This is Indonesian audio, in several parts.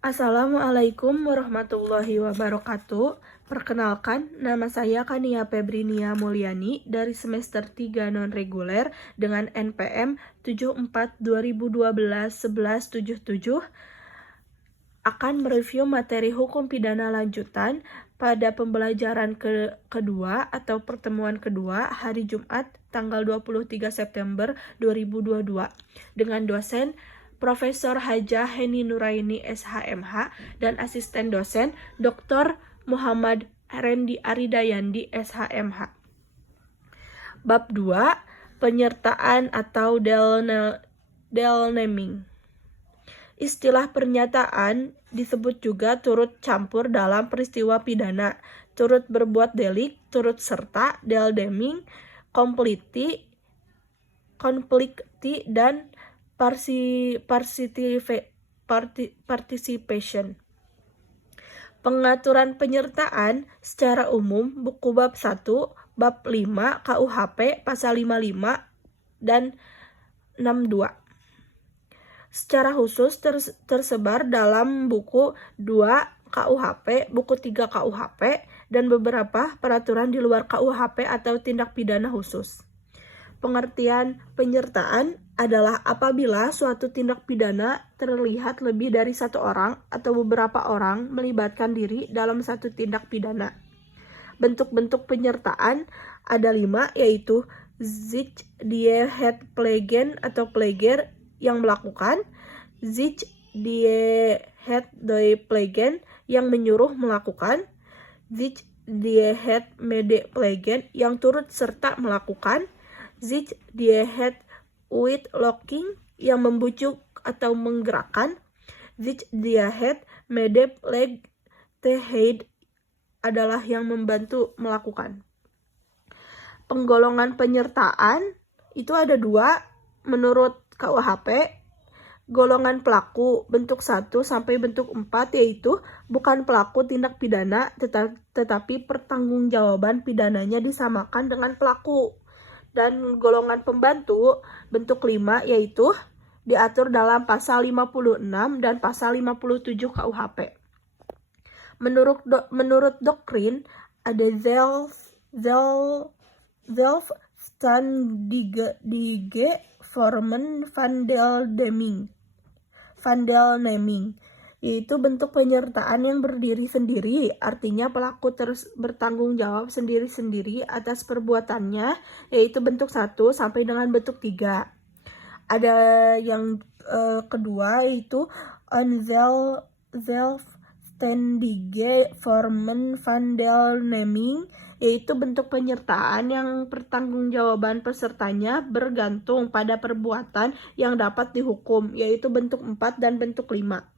Assalamualaikum warahmatullahi wabarakatuh. Perkenalkan, nama saya Kania Febrinia Mulyani dari semester 3 non-reguler dengan NPM 74/2012-1177 akan mereview materi hukum pidana lanjutan pada pembelajaran kedua atau pertemuan kedua hari Jumat tanggal 23 September 2022 dengan dosen Profesor Hajah Heni Nuraini SHMH dan asisten dosen Dr. Muhammad Rendi Aridayandi SHMH. Bab 2, penyertaan atau delnaming. Istilah pernyataan disebut juga turut campur dalam peristiwa pidana, turut berbuat delik, turut serta, deldeming, konflikti, dan participation. Pengaturan penyertaan secara umum buku bab 1, bab 5 KUHP pasal 55 dan 62. Secara khusus tersebar dalam buku 2 KUHP, buku 3 KUHP, dan beberapa peraturan di luar KUHP atau tindak pidana khusus. Pengertian penyertaan adalah apabila suatu tindak pidana terlihat lebih dari satu orang atau beberapa orang melibatkan diri dalam satu tindak pidana. Bentuk-bentuk penyertaan ada 5, yaitu zich die het plegen atau pleger yang melakukan, zich die het doe plegen yang menyuruh melakukan, zich die het mede plegen yang turut serta melakukan, zich die het uit locking yang membujuk atau menggerakkan, zich die het mede pleg teheid adalah yang membantu melakukan. Penggolongan penyertaan itu ada 2 menurut KUHP. Golongan pelaku bentuk 1 sampai bentuk 4 yaitu bukan pelaku tindak pidana tetapi pertanggungjawaban pidananya disamakan dengan pelaku. Dan golongan pembantu bentuk 5 yaitu diatur dalam pasal 56 dan pasal 57 KUHP. Menurut doktrin ada zelfstandige vormen van delneming, yaitu bentuk penyertaan yang berdiri sendiri, artinya pelaku bertanggung jawab sendiri-sendiri atas perbuatannya, yaitu bentuk 1 sampai dengan bentuk 3. Ada yang kedua yaitu zelfstandige vormen van delneming, yaitu bentuk penyertaan yang pertanggungjawaban pesertanya bergantung pada perbuatan yang dapat dihukum, yaitu bentuk 4 dan bentuk 5.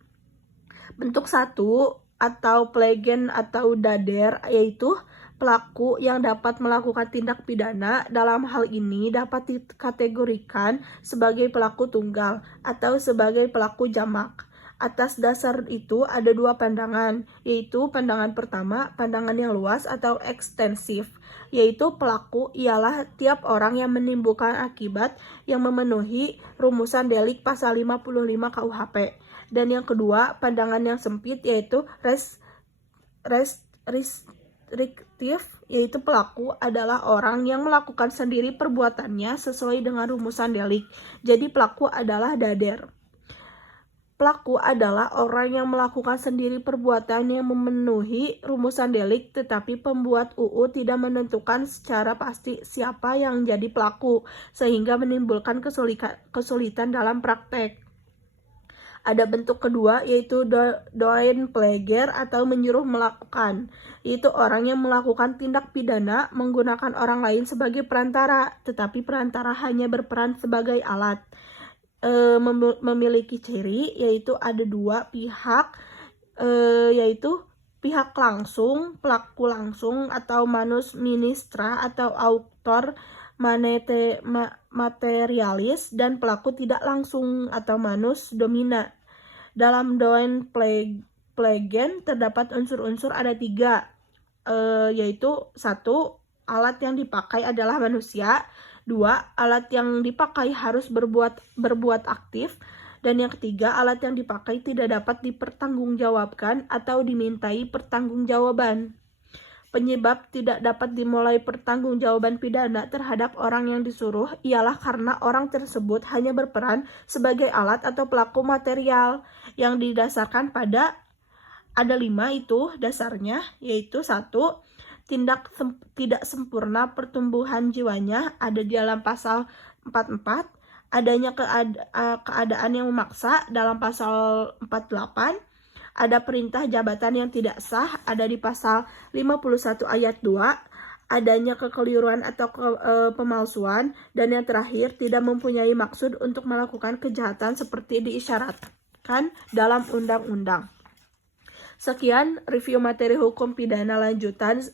Bentuk 1 atau plegen atau dader yaitu pelaku yang dapat melakukan tindak pidana. Dalam hal ini dapat dikategorikan sebagai pelaku tunggal atau sebagai pelaku jamak. Atas dasar itu ada 2 pandangan, yaitu pandangan pertama, pandangan yang luas atau ekstensif, yaitu pelaku ialah tiap orang yang menimbulkan akibat yang memenuhi rumusan delik pasal 55 KUHP. Dan yang kedua, pandangan yang sempit, yaitu restriktif, yaitu pelaku adalah orang yang melakukan sendiri perbuatannya sesuai dengan rumusan delik. Jadi pelaku adalah dader. Pelaku adalah orang yang melakukan sendiri perbuatan yang memenuhi rumusan delik, tetapi pembuat UU tidak menentukan secara pasti siapa yang jadi pelaku, sehingga menimbulkan kesulitan dalam praktek. Ada bentuk kedua yaitu doenpleger atau menyuruh melakukan, yaitu orang yang melakukan tindak pidana menggunakan orang lain sebagai perantara, tetapi perantara hanya berperan sebagai alat. Memiliki ciri yaitu ada 2 pihak, yaitu pihak langsung, pelaku langsung atau manus ministra atau autor materialis, dan pelaku tidak langsung atau manus domina. Dalam doen plegen terdapat unsur-unsur ada 3, yaitu 1, alat yang dipakai adalah manusia. 2, alat yang dipakai harus berbuat aktif. Dan yang ketiga, alat yang dipakai tidak dapat dipertanggungjawabkan atau dimintai pertanggungjawaban. Penyebab tidak dapat dimulai pertanggungjawaban pidana terhadap orang yang disuruh ialah karena orang tersebut hanya berperan sebagai alat atau pelaku material yang didasarkan pada ada 5 itu dasarnya, yaitu 1. Tidak sempurna pertumbuhan jiwanya, ada di dalam pasal 44. Adanya keadaan yang memaksa dalam pasal 48. Ada perintah jabatan yang tidak sah, ada di pasal 51 ayat 2, adanya kekeliruan atau pemalsuan, dan yang terakhir tidak mempunyai maksud untuk melakukan kejahatan seperti diisyaratkan dalam undang-undang. Sekian review materi hukum pidana lanjutan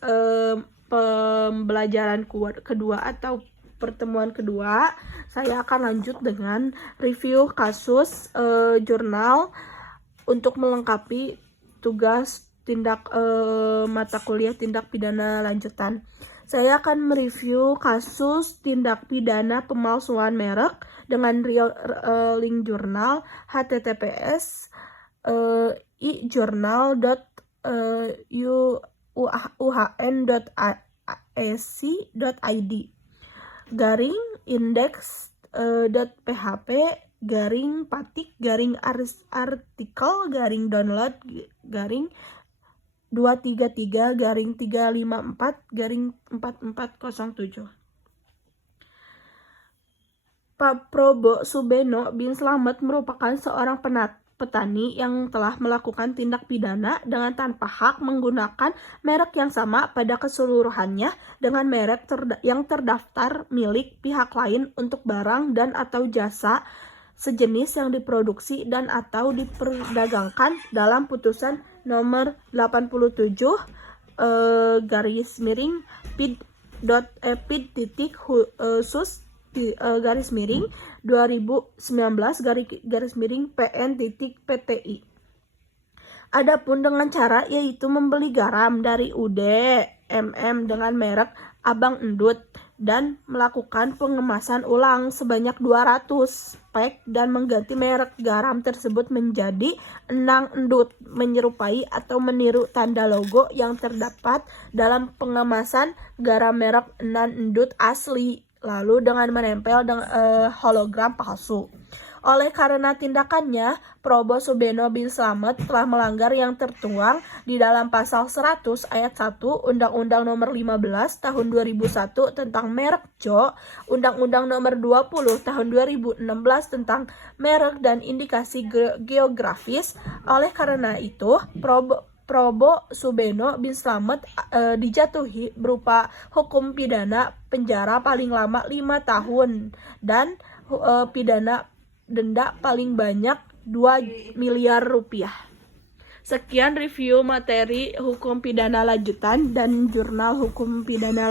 pembelajaran kedua atau pertemuan kedua. Saya akan lanjut dengan review kasus jurnal untuk melengkapi tugas mata kuliah tindak pidana lanjutan. Saya akan mereview kasus tindak pidana pemalsuan merek dengan link jurnal https ijournal.uhn.ac.id /index.php /patik/artikel /233/354/4407. Pak Probo Subeno bin Slamet merupakan seorang petani yang telah melakukan tindak pidana dengan tanpa hak menggunakan merek yang sama pada keseluruhannya dengan merek yang terdaftar milik pihak lain untuk barang dan atau jasa sejenis yang diproduksi dan atau diperdagangkan dalam putusan nomor 87 PN-PN-2019-PN-PTI. Adapun dengan cara yaitu membeli garam dari UD/MM dengan merek Abang Endut dan melakukan pengemasan ulang sebanyak 200 pak dan mengganti merek garam tersebut menjadi Enang Endut menyerupai atau meniru tanda logo yang terdapat dalam pengemasan garam merek Enang Endut asli, lalu dengan menempel dengan hologram palsu. Oleh karena tindakannya, Probo Subeno bin Slamet telah melanggar yang tertuang di dalam pasal 100 ayat 1 Undang-Undang Nomor 15 Tahun 2001 tentang merek Jo, Undang-Undang Nomor 20 Tahun 2016 tentang merek dan indikasi geografis. Oleh karena itu, Probo Subeno bin Slamet dijatuhi berupa hukum pidana penjara paling lama 5 tahun dan pidana denda paling banyak 2 miliar rupiah. Sekian review materi hukum pidana lanjutan dan jurnal hukum pidana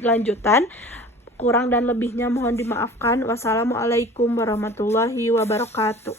lanjutan. Kurang dan lebihnya mohon dimaafkan. Wassalamualaikum warahmatullahi wabarakatuh.